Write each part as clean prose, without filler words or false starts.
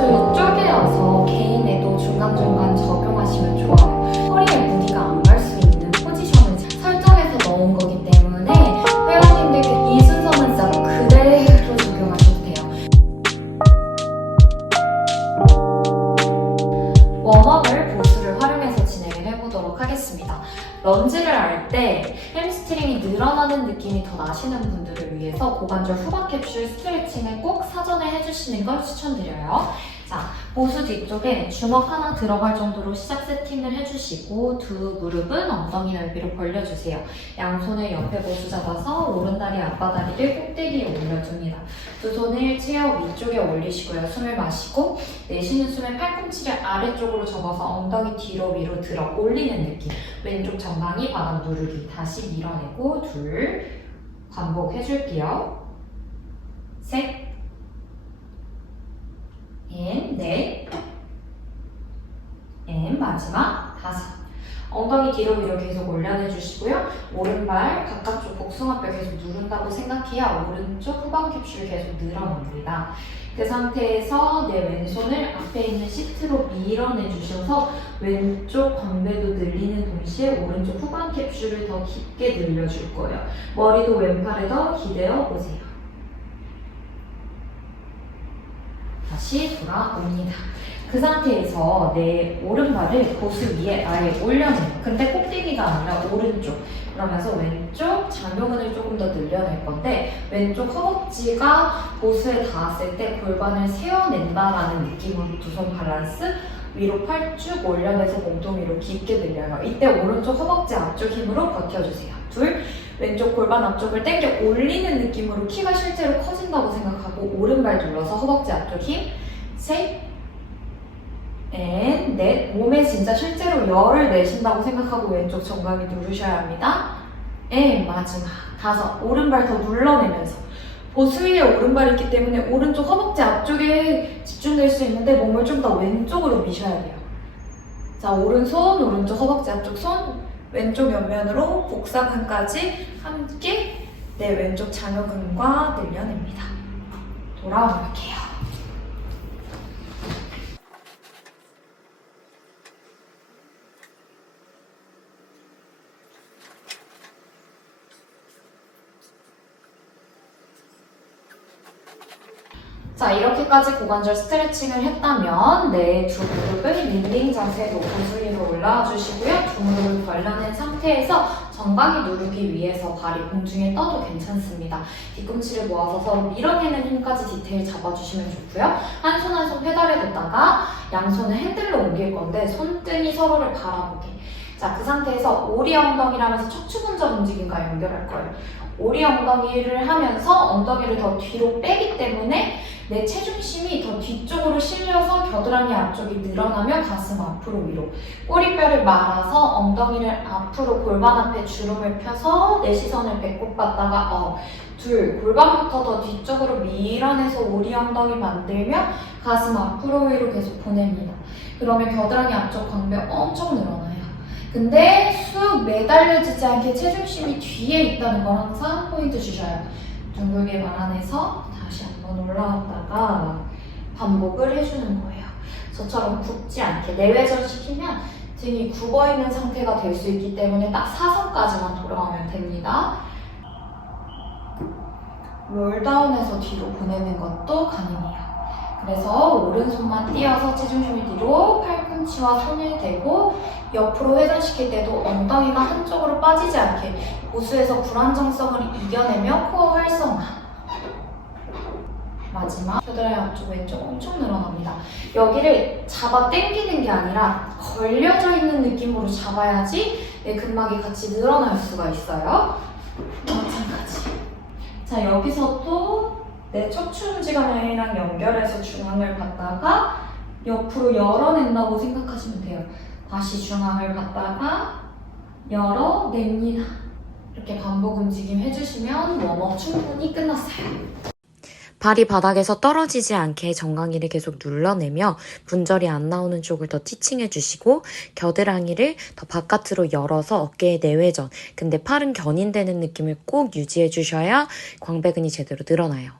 보수 쪼개어서 개인에도 중간중간 적용하시면 좋아요. 허리에 무리가 안 갈 수 있는 포지션을 설정해서 넣은 거기 때문에 회원님들께 이 순서는 진짜 그대로 적용하셔도 돼요. 웜업을 보수를 활용해서 진행을 해보도록 하겠습니다. 런지를 할 때 햄스트링이 늘어나는 느낌이 더 나시는 분들을 위해서 고관절 후방 캡슐 스트레칭을 꼭 사전에 해주시는 걸 추천드려요. 자, 보수 뒤쪽에 주먹 하나 들어갈 정도로 시작 세팅을 해주시고 두 무릎은 엉덩이 넓이로 벌려주세요. 양손을 옆에 보수 잡아서 오른다리 앞바다리를 꼭대기에 올려줍니다. 두 손을 체어 위쪽에 올리시고요. 숨을 마시고 내쉬는 숨에 팔꿈치를 아래쪽으로 접어서 엉덩이 뒤로 위로 들어 올리는 느낌. 왼쪽 정강이 바닥 누르기. 다시 밀어내고 둘 반복해줄게요. 셋 넷, 마지막 다섯. 엉덩이 뒤로 위로 계속 올려내주시고요. 오른발 바깥쪽 복숭아뼈 계속 누른다고 생각해야 오른쪽 후방 캡슐 계속 늘어납니다. 그 상태에서 내 왼손을 앞에 있는 시트로 밀어내주셔서 왼쪽 광배도 늘리는 동시에 오른쪽 후방 캡슐을 더 깊게 늘려줄 거예요. 머리도 왼팔에 더 기대어 보세요. 다시 돌아옵니다. 그 상태에서 내 오른발을 보수 위에 아예 올려내요. 근데 꼭대기가 아니라 오른쪽. 그러면서 왼쪽 장요근을 조금 더 늘려낼 건데 왼쪽 허벅지가 보수에 닿았을 때 골반을 세워낸다라는 느낌으로 두 손 밸런스 위로 팔 쭉 올려내서 몸통위로 깊게 늘려요. 이때 오른쪽 허벅지 앞쪽 힘으로 버텨주세요. 둘, 왼쪽 골반 앞쪽을 당겨 올리는 느낌으로 키가 실제로 커진다고 생각하고 오른발 눌러서 허벅지 앞쪽 힘. 셋, 넷. 몸에 진짜 실제로 열을 내신다고 생각하고 왼쪽 정강이 누르셔야 합니다. 마지막 다섯. 오른발 더 눌러내면서 보수 위에 오른발이 있기 때문에 오른쪽 허벅지 앞쪽에 집중될 수 있는데 몸을 좀 더 왼쪽으로 미셔야 돼요. 자, 오른손, 오른쪽 허벅지 앞쪽 손, 왼쪽 옆면으로 복사근까지 함께 내 왼쪽 장요근과 늘려냅니다. 돌아올게요. 자, 이렇게까지 고관절 스트레칭을 했다면 내 두 무릎을 릴링 자세로 보수 위로 올라와 주시고요. 두 무릎을 벌려낸 상태에서 정강이 누르기 위해서 발이 공중에 떠도 괜찮습니다. 뒤꿈치를 모아서 서로 밀어내는 힘까지 디테일 잡아주시면 좋고요. 한 손 한 손 페달에 뒀다가 양손을 핸들로 옮길 건데 손등이 서로를 바라보게. 자, 그 상태에서 오리 엉덩이라면서 척추 분절 움직임과 연결할 거예요. 오리 엉덩이를 하면서 엉덩이를 더 뒤로 빼기 때문에 내 체중심이 더 뒤쪽으로 실려서 겨드랑이 앞쪽이 늘어나며 가슴 앞으로 위로. 꼬리뼈를 말아서 엉덩이를 앞으로 골반 앞에 주름을 펴서 내 시선을 배꼽 받다가 둘, 골반부터 더 뒤쪽으로 밀어내서 오리 엉덩이 만들며 가슴 앞으로 위로 계속 보냅니다. 그러면 겨드랑이 앞쪽 광배 엄청 늘어나요. 근데 쑥 매달려지지 않게 체중심이 뒤에 있다는 걸 항상 포인트 주셔요. 둥글게 말아내서 다시 한번 올라왔다가 반복을 해주는 거예요. 저처럼 굽지 않게 내외전 시키면 등이 굽어있는 상태가 될 수 있기 때문에 딱 사선까지만 돌아오면 됩니다. 롤다운해서 뒤로 보내는 것도 가능해요. 그래서 오른손만 띄어서 체중심이 뒤로 팔꿈치와 손을 대고 옆으로 회전시킬 때도 엉덩이가 한쪽으로 빠지지 않게 보수에서 불안정성을 이겨내며 코어 활성화. 마지막 겨드랑이 앞쪽 왼쪽 엄청 늘어납니다. 여기를 잡아 당기는 게 아니라 걸려져 있는 느낌으로 잡아야지 내 근막이 같이 늘어날 수가 있어요. 마찬가지. 자, 여기서도 내 척추 움직임이랑 연결해서 중앙을 받다가 옆으로 열어낸다고 생각하시면 돼요. 다시 중앙을 받다가 열어냅니다. 이렇게 반복 움직임 해주시면 웜업 충분히 끝났어요. 발이 바닥에서 떨어지지 않게 정강이를 계속 눌러내며 분절이 안 나오는 쪽을 더 티칭해주시고 겨드랑이를 더 바깥으로 열어서 어깨의 내외전, 근데 팔은 견인되는 느낌을 꼭 유지해주셔야 광배근이 제대로 늘어나요.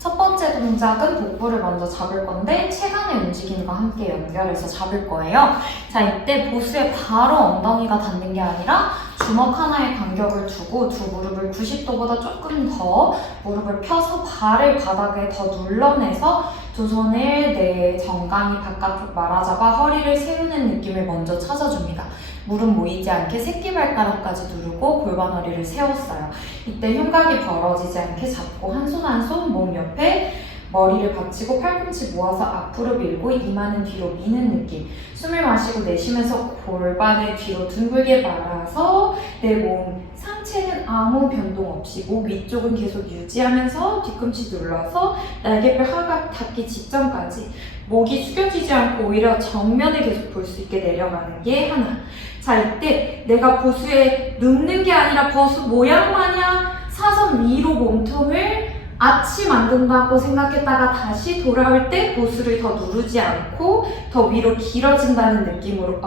첫 번째 동작은 복부를 먼저 잡을 건데 체간의 움직임과 함께 연결해서 잡을 거예요. 자, 이때 보수에 바로 엉덩이가 닿는 게 아니라 주먹 하나에 간격을 두고 두 무릎을 90도보다 조금 더 무릎을 펴서 발을 바닥에 더 눌러내서 두 손을 내 정강이 바깥쪽 말아잡아 허리를 세우는 느낌을 먼저 찾아줍니다. 무릎 모이지 않게 새끼발가락까지 누르고 골반 허리를 세웠어요. 이때 흉곽이 벌어지지 않게 잡고 한 손 한 손 몸 옆에 머리를 받치고 팔꿈치 모아서 앞으로 밀고 이마는 뒤로 미는 느낌. 숨을 마시고 내쉬면서 골반을 뒤로 둥글게 말아서 내 몸 상체는 아무 변동 없이 목 위쪽은 계속 유지하면서 뒤꿈치 눌러서 날개뼈 하각 닿기 직전까지 목이 숙여지지 않고 오히려 정면을 계속 볼 수 있게 내려가는 게 하나. 자, 이때 내가 보수에 눕는 게 아니라 버수 모양 마냥 사선 위로 몸통을 아치 만든다고 생각했다가 다시 돌아올 때 보수를 더 누르지 않고 더 위로 길어진다는 느낌으로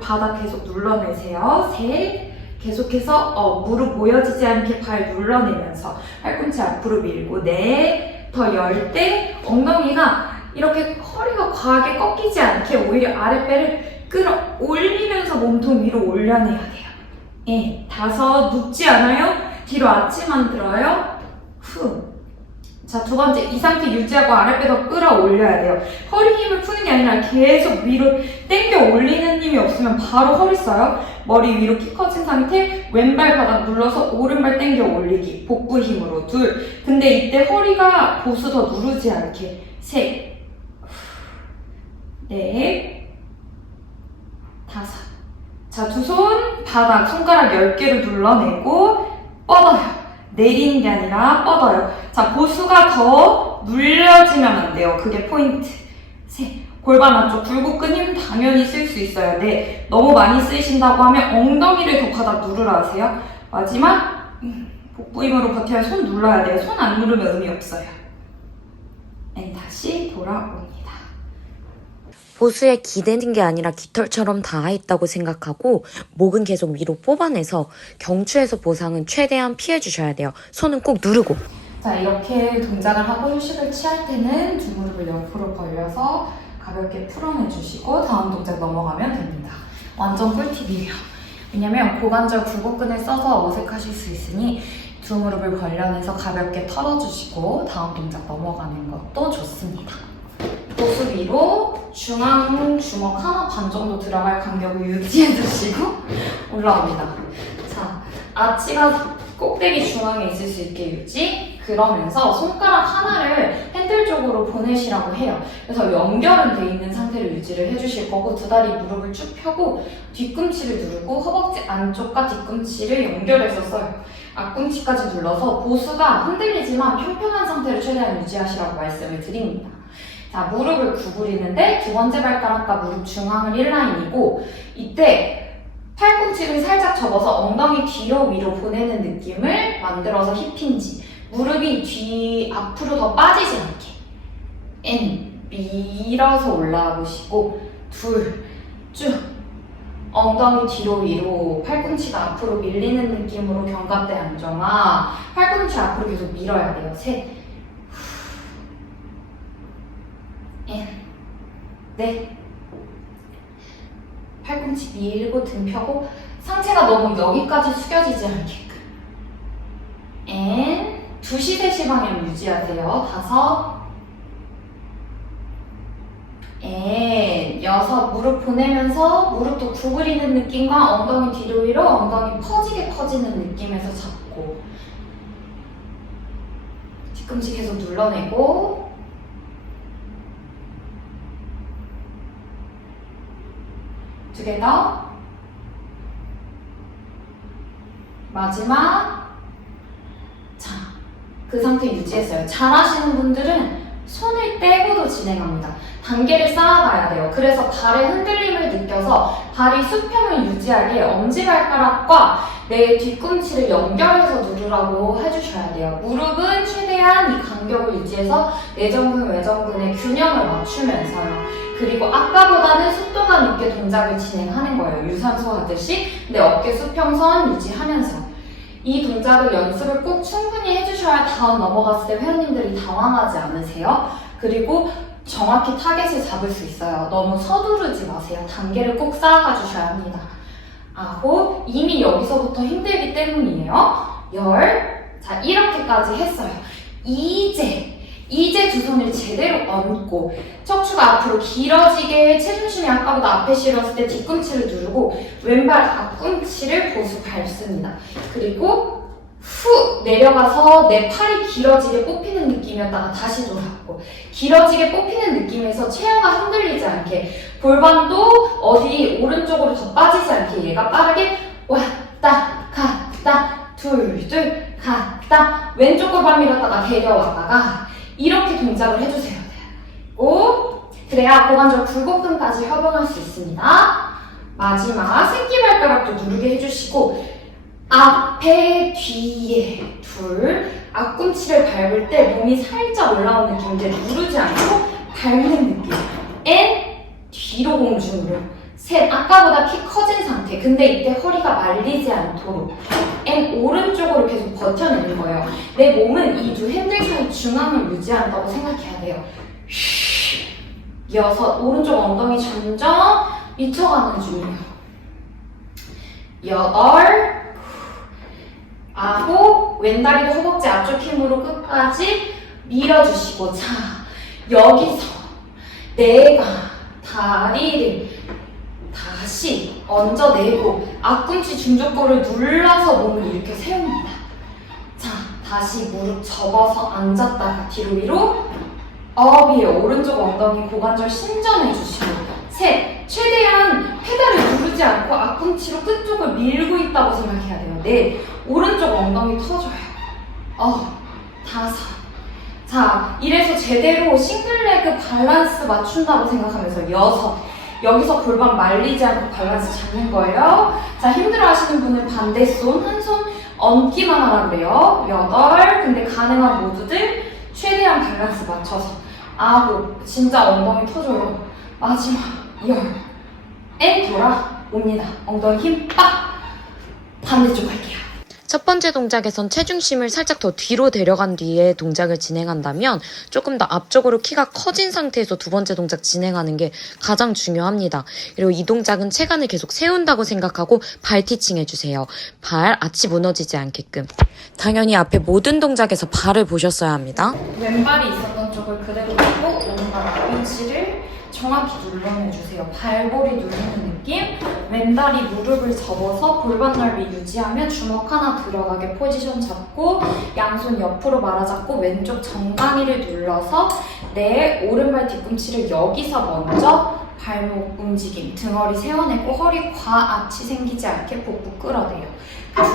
바닥 계속 눌러내세요. 셋. 계속해서 무릎 모여지지 않게 발 눌러내면서 팔꿈치 앞으로 밀고 넷. 더 열 때 엉덩이가 이렇게 허리가 과하게 꺾이지 않게 오히려 아랫배를 끌어올리면서 몸통 위로 올려내야 돼요. 예, 다섯. 눕지 않아요? 뒤로 아치 만들어요. 후. 자, 두 번째, 이 상태 유지하고 아랫배 더 끌어올려야 돼요. 허리 힘을 푸는 게 아니라 계속 위로 당겨 올리는 힘이 없으면 바로 허리 써요. 머리 위로 키 커진 상태, 왼발 바닥 눌러서 오른발 당겨 올리기. 복부 힘으로 둘. 근데 이때 허리가 보수 더 누르지 않게. 셋. 넷. 다섯. 자, 두 손 바닥 손가락 10개를 눌러내고 뻗어요. 내리는 게 아니라 뻗어요. 자, 보수가 더 눌려지면 안 돼요. 그게 포인트. 셋. 골반 안쪽 굴곡근 힘 당연히 쓸 수 있어요. 네. 너무 많이 쓰신다고 하면 엉덩이를 더 바닥 누르라 하세요. 마지막 복부 힘으로 버텨야 손 눌러야 돼요. 손 안 누르면 의미 없어요. 다시 돌아옵니다. 보수에 기대는 게 아니라 깃털처럼 닿아있다고 생각하고 목은 계속 위로 뽑아내서 경추에서 보상은 최대한 피해주셔야 돼요. 손은 꼭 누르고. 자, 이렇게 동작을 하고 휴식을 취할 때는 두 무릎을 옆으로 벌려서 가볍게 풀어내주시고 다음 동작 넘어가면 됩니다. 완전 꿀팁이에요. 왜냐면 고관절 굴곡근을 써서 어색하실 수 있으니 두 무릎을 벌려내서 가볍게 털어주시고 다음 동작 넘어가는 것도 좋습니다. 보수 위로 중앙 주먹 하나 반 정도 들어갈 간격을 유지해주시고 올라옵니다. 자, 아치가 꼭대기 중앙에 있을 수 있게 유지. 그러면서 손가락 하나를 핸들 쪽으로 보내시라고 해요. 그래서 연결은 돼 있는 상태를 유지를 해주실 거고 두 다리 무릎을 쭉 펴고 뒤꿈치를 누르고 허벅지 안쪽과 뒤꿈치를 연결해서 써요. 앞꿈치까지 눌러서 보수가 흔들리지만 평평한 상태를 최대한 유지하시라고 말씀을 드립니다. 자, 무릎을 구부리는데 두 번째 발가락과 무릎 중앙을 1라인이고 이때 팔꿈치를 살짝 접어서 엉덩이 뒤로 위로 보내는 느낌을 만들어서 힙힌지 무릎이 뒤 앞으로 더 빠지지 않게 밀어서 올라와 보시고 둘 쭉 엉덩이 뒤로 위로 팔꿈치가 앞으로 밀리는 느낌으로 견갑대 안정화 팔꿈치 앞으로 계속 밀어야 돼요. 셋 넷 팔꿈치 밀고 등 펴고 상체가 너무 여기까지 숙여지지 않게끔 두시 대시 방향 유지하세요. 다섯 여섯 무릎 보내면서 무릎도 구부리는 느낌과 엉덩이 뒤로 위로 엉덩이 퍼지게 퍼지는 느낌에서 잡고 뒤꿈치 계속 눌러내고 두 개 더. 마지막. 자, 그 상태 유지했어요. 잘하시는 분들은 손을 떼고도 진행합니다. 단계를 쌓아가야 돼요. 그래서 발의 흔들림을 느껴서 발이 수평을 유지하게 엄지발가락과 내 뒤꿈치를 연결해서 누르라고 해주셔야 돼요. 무릎은 최대한 이 간격을 유지해서 내전근, 외전근의 균형을 맞추면서요. 그리고 아까보다는 속도감 있게 동작을 진행하는 거예요. 유산소 하듯이. 내 어깨 수평선 유지하면서. 이 동작을 연습을 꼭 충분히 해주셔야 다음 넘어갔을 때 회원님들이 당황하지 않으세요. 그리고 정확히 타겟을 잡을 수 있어요. 너무 서두르지 마세요. 단계를 꼭 쌓아가 주셔야 합니다. 9, 이미 여기서부터 힘들기 때문이에요. 10, 자 이렇게까지 했어요. 이제 두 손을 제대로 얹고 척추가 앞으로 길어지게 체중심이 아까보다 앞에 실었을 때 뒤꿈치를 누르고 왼발 앞꿈치를 보수 밟습니다. 그리고 후 내려가서 내 팔이 길어지게 뽑히는 느낌이었다가 다시 돌아오고 길어지게 뽑히는 느낌에서 체어가 흔들리지 않게 골반도 어디 오른쪽으로 더 빠지지 않게 얘가 빠르게 왔다 갔다 둘 갔다 왼쪽 골반 밀었다가 데려왔다가 이렇게 동작을 해주세요. 그래야 고관절 굴곡근까지 협응할 수 있습니다. 마지막 새끼발가락도 누르게 해주시고 앞에 뒤에 둘 앞꿈치를 밟을 때 몸이 살짝 올라오는 느낌인데 누르지 않고 밟는 느낌. 뒤로 공중으로. 셋, 아까보다 키 커진 상태. 근데 이때 허리가 말리지 않도록. 오른쪽으로 계속 버텨내는 거예요. 내 몸은 이 두 핸들 사이 중앙을 유지한다고 생각해야 돼요. 6, 오른쪽 엉덩이 점점 미쳐가는 중이에요. 8, 9, 왼다리도 허벅지 앞쪽 힘으로 끝까지 밀어주시고 자, 여기서 내가 다리를 다시 얹어내고 앞꿈치 중족골을 눌러서 몸을 이렇게 세웁니다. 자, 다시 무릎 접어서 앉았다가 뒤로 위로 업이에요. 오른쪽 엉덩이 고관절 신전해주시고 셋, 최대한 페달을 누르지 않고 앞꿈치로 끝쪽을 밀고 있다고 생각해야 돼요. 넷, 오른쪽 엉덩이 터져요. 5, 자, 이래서 제대로 싱글레그 밸런스 맞춘다고 생각하면서 6, 여기서 골반 말리지 않고 밸런스 잡는 거예요. 자, 힘들어 하시는 분은 반대손, 한 손 얹기만 하라 그래요. 8, 근데 가능한 모두들 최대한 밸런스 맞춰서 9, 진짜 엉덩이 터져요. 마지막 10, 돌아옵니다. 엉덩이 힘 빡! 반대쪽 할게요. 첫 번째 동작에선 체중심을 살짝 더 뒤로 데려간 뒤에 동작을 진행한다면 조금 더 앞쪽으로 키가 커진 상태에서 두 번째 동작 진행하는 게 가장 중요합니다. 그리고 이 동작은 체간을 계속 세운다고 생각하고 발 티칭 해주세요. 발 아치 무너지지 않게끔. 당연히 앞에 모든 동작에서 발을 보셨어야 합니다. 왼발이 있었던 쪽을 그대로 두고 오른발 앞꿈치를 정확히 눌러내주세요. 발볼이 누르는 느낌. 왼다리 무릎을 접어서 골반 넓이 유지하면 주먹 하나 들어가게 포지션 잡고 양손 옆으로 말아잡고 왼쪽 정강이를 눌러서 내 오른발 뒤꿈치를 여기서 먼저 발목 움직임, 등허리 세워내고 허리 과아치 생기지 않게 복부 끌어내요.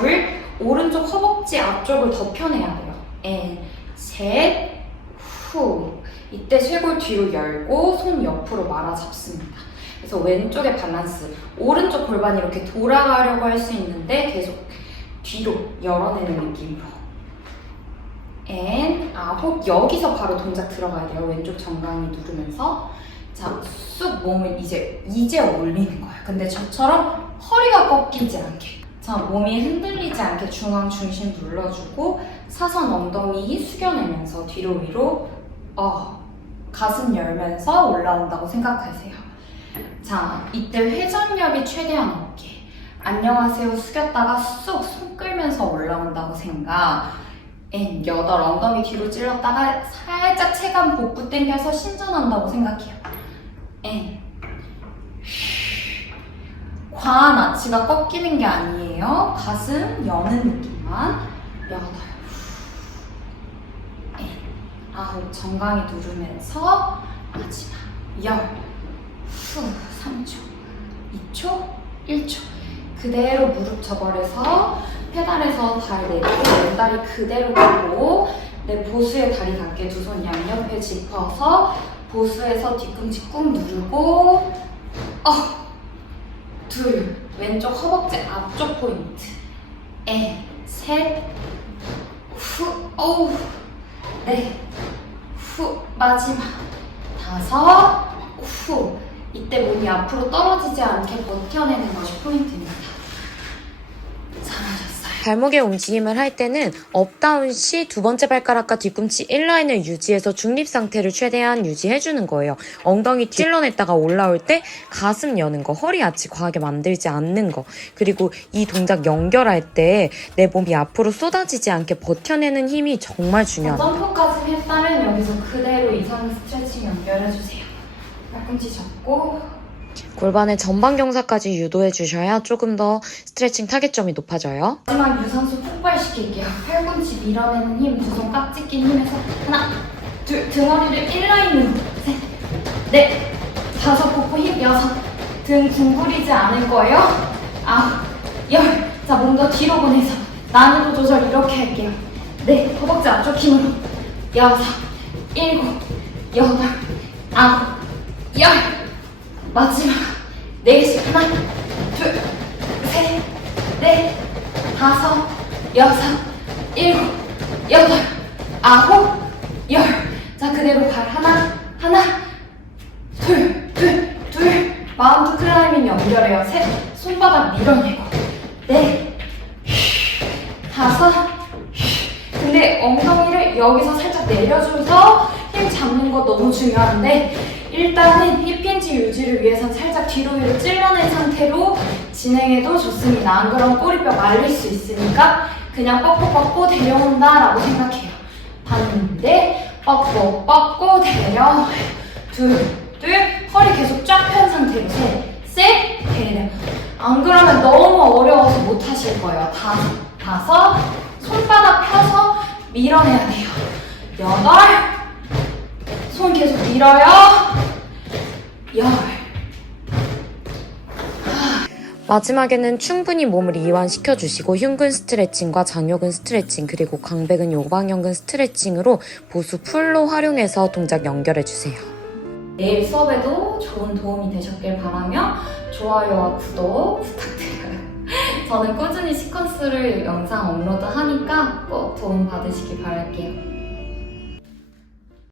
둘, 오른쪽 허벅지 앞쪽을 더 펴내야 돼요. 셋, 후. 이때 쇄골 뒤로 열고 손 옆으로 말아 잡습니다. 그래서 왼쪽의 밸런스, 오른쪽 골반이 이렇게 돌아가려고 할 수 있는데 계속 뒤로 열어내는 느낌으로. 9, 여기서 바로 동작 들어가야 돼요. 왼쪽 정강이 누르면서. 자, 쑥 몸을 이제 올리는 거예요. 근데 저처럼 허리가 꺾이지 않게. 자, 몸이 흔들리지 않게 중앙 중심 눌러주고 사선 엉덩이 숙여내면서 뒤로 위로 가슴 열면서 올라온다고 생각하세요. 자, 이때 회전력이 최대한 없게 안녕하세요 숙였다가 쑥 손 끌면서 올라온다고 생각. 8, 엉덩이 뒤로 찔렀다가 살짝 체감 복부 당겨서 신전한다고 생각해요. 과한 아치가 꺾이는 게 아니에요. 가슴 여는 느낌만. 8, 9, 정강이 누르면서 마지막 10, 3초, 2초, 1초. 그대로 무릎 접어내서 페달에서 발 내리고 왼다리 그대로 두고 내 보수에 다리 닿게 두 손 양옆에 짚어서 보수에서 뒤꿈치 꾹 누르고 둘, 왼쪽 허벅지 앞쪽 포인트. 셋, 후, 넷, 후, 마지막 5, 후. 이때 몸이 앞으로 떨어지지 않게 버텨내는 것이 포인트입니다. 잘하셨어요. 발목의 움직임을 할 때는 업다운 시 두 번째 발가락과 뒤꿈치 인라인을 유지해서 중립 상태를 최대한 유지해주는 거예요. 엉덩이 찔러냈다가 올라올 때 가슴 여는 거, 허리 아치 과하게 만들지 않는 거, 그리고 이 동작 연결할 때 내 몸이 앞으로 쏟아지지 않게 버텨내는 힘이 정말 중요합니다. 점프까지 했다면 여기서 그대로 이상 스트레칭 연결해주세요. 팔꿈치 잡고 골반의 전방 경사까지 유도해 주셔야 조금 더 스트레칭 타겟점이 높아져요. 마지막 유산소 폭발시킬게요. 팔꿈치 밀어내는 힘, 두 손 깍지 낀 힘에서 하나, 둘, 등허리를 인라인으로 셋, 넷, 다섯, 복부 힘 여섯, 등 둥그리지 않을 거예요. 아홉, 열. 자, 몸 더 뒤로 보내서 난이도 조절 이렇게 할게요. 네, 허벅지 앞쪽 힘으로 여섯, 일곱, 여덟, 아홉, 열. 마지막 넷, 하나, 둘, 셋, 넷, 다섯, 여섯, 일곱, 여덟, 아홉, 열. 자, 그대로 발 하나, 둘, 마운트 클라이밍 연결해요. 셋, 손바닥 밀어내고. 넷, 다섯. 근데 엉덩이를 여기서 살짝 내려줘서 힘 잡는 거 너무 중요한데, 일단은 힙힌지 유지를 위해선 살짝 뒤로 위로 찔러낸 상태로 진행해도 좋습니다. 안 그러면 꼬리뼈 말릴 수 있으니까 그냥 뻗고 데려온다 라고 생각해요. 반대 뻗고 데려. 둘, 허리 계속 쫙 편 상태로 셋, 데려. 안 그러면 너무 어려워서 못 하실 거예요. 다섯, 손바닥 펴서 밀어내야 돼요. 여덟, 손 계속 밀어요. 열. 마지막에는 충분히 몸을 이완시켜주시고 흉근 스트레칭과 장요근 스트레칭 그리고 광배근 요방형근 스트레칭으로 보수 풀로 활용해서 동작 연결해주세요. 내일 수업에도 좋은 도움이 되셨길 바라며 좋아요와 구독 부탁드려요. 저는 꾸준히 시퀀스를 영상 업로드하니까 꼭 도움 받으시길 바랄게요.